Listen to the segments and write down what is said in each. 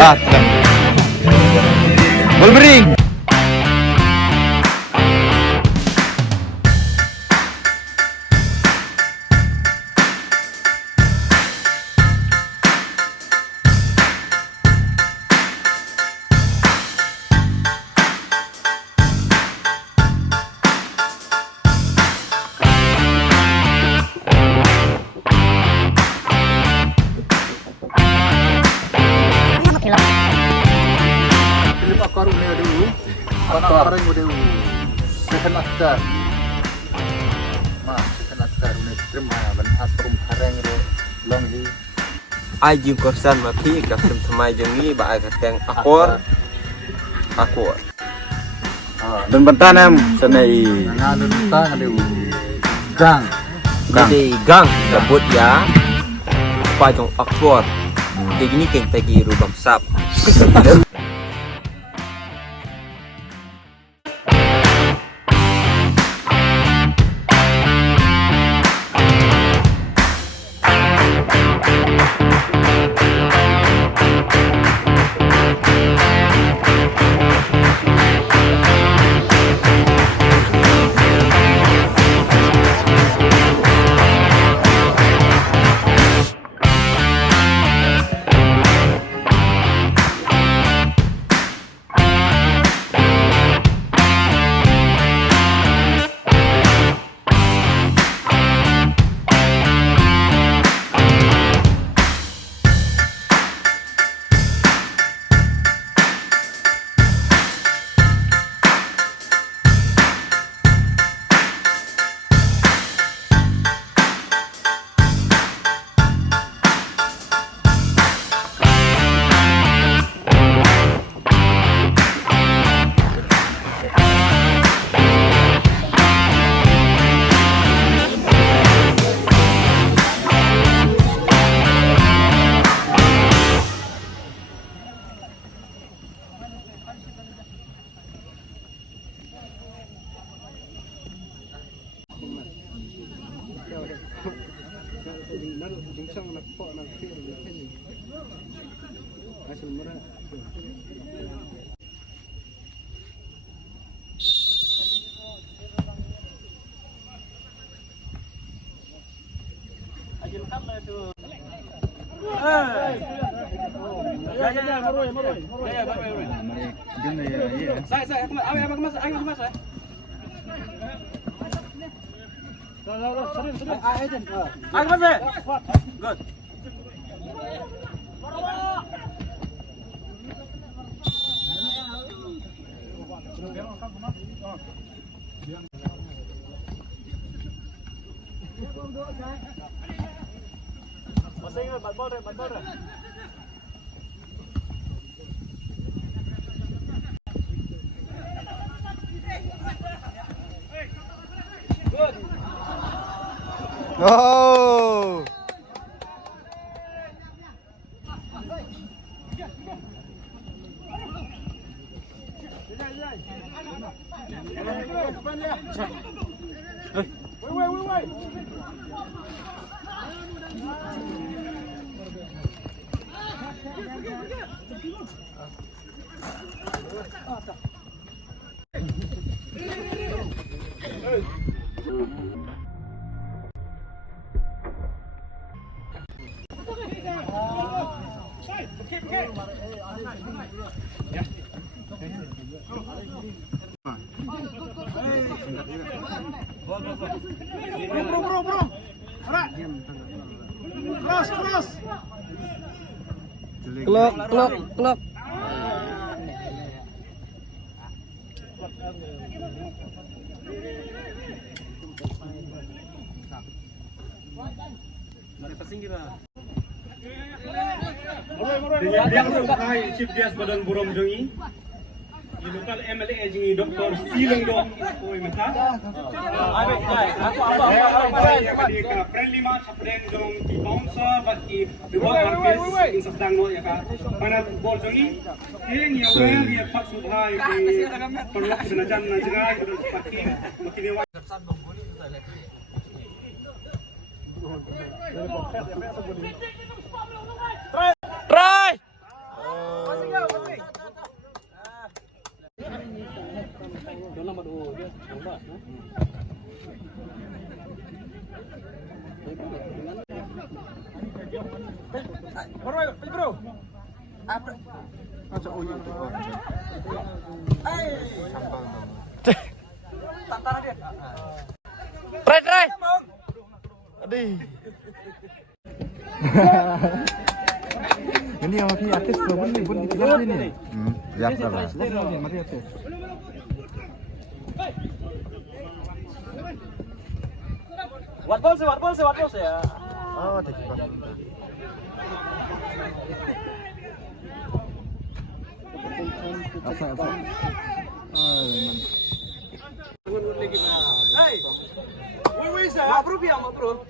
Ah, Wolverine. Ai jim korsan ma pi ka sem thamai jeng ni ba ka teng akor. Dan bentanam senai gang. Jadi gang sebut ya. Pa jong akor. Jadi gini keng tagi rubam sap. Oh. Klok. Yang sukai Chief Guest Badan Burom Jongi, di lokal MLA Jongi Dr. Sileng Dong, oi mata. Friendly match sedang dong di bouncer, bagi dua artis yang sedang no ya kak. Mana bol Jongi, ini yang well dia Pak Sudhai di perlok senajan najerai betul seperti makin dewa. Try. Try. Aduh. Ini yang di atas pun di sini. Lihat lah. Mari atas. What balls ya? Oh, tadi pas. Asa. Hey, where is that? Mabruk ya, mabruk.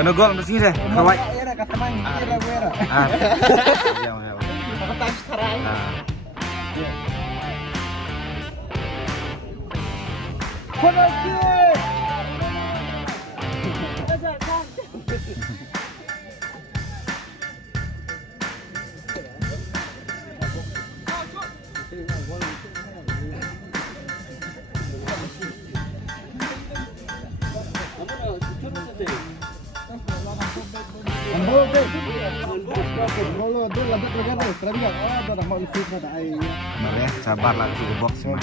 Kena gol di sini deh. Kawai. Era kata main, era. Ah. Iya, iya. Kata sekarang. Ah. Mari sabar lah di box semua.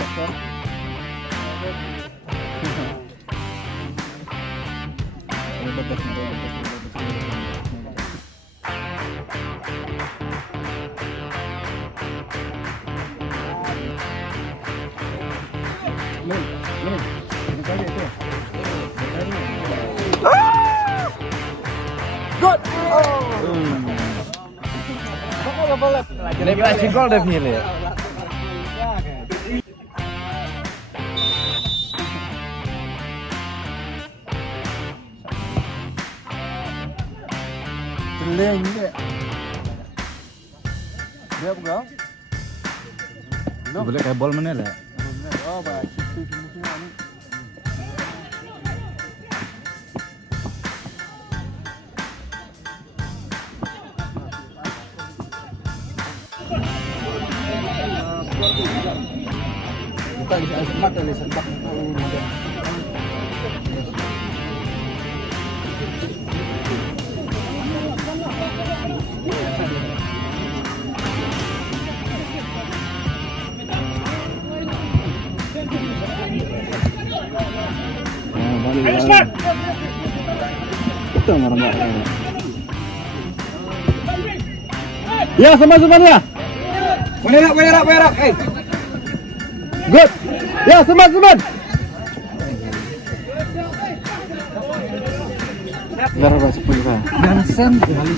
Good. Ini pasti gol deh ini. Teleng deh. Dia bukan? Boleh kayak bol mana lah? Oh, baik. Kita bisa sempat oleh sempat. Kita ngarang. Ya, sama-sama ya. Werak. Hey. Good. Ya, semat. Berapa 10 kan? Gansen kali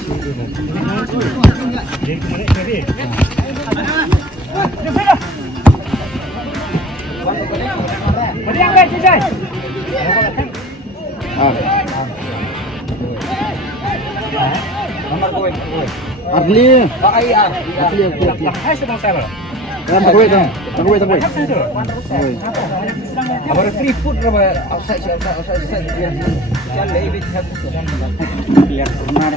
Arli. Hai sebang saya. Tangguh. Abang free food berapa? Outside. Jangan lebih lihat benar.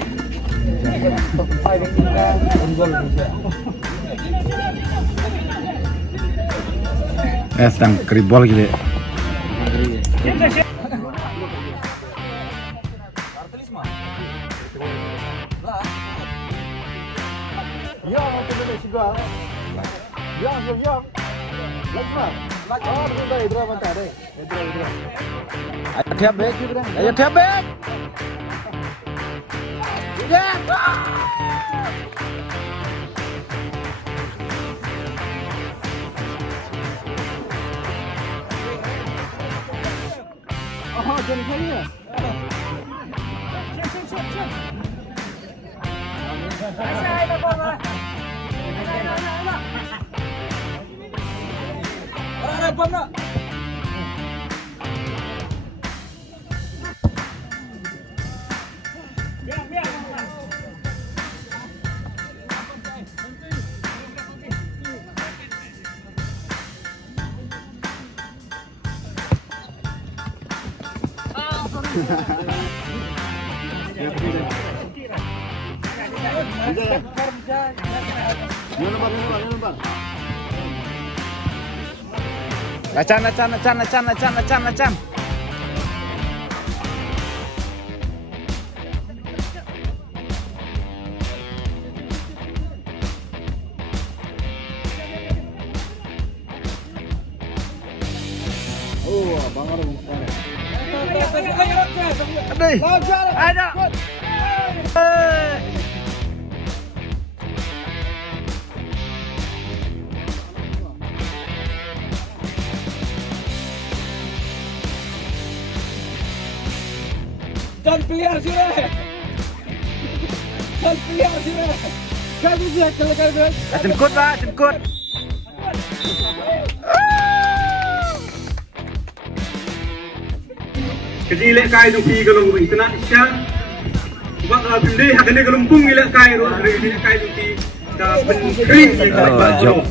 Sedang keribol gitu. Ya, macam juga. Yang. Lagi. Oh, betul itu apa tadi? Itu. Ayo tiap back. Ya. Oh, jadi saya. Cek. Saya bola. Apa nak? Lacan. Oh, abang ada umpan. Aduh, ada. Dan pelihara sirah. Dan pelihara sirah. Kan bisa kalau Jemput. Kecil kai tu pi galung itna isya. Bak binde hakane galung pung ilak kai ro ilak kai tu pi ka penkering yang Jok.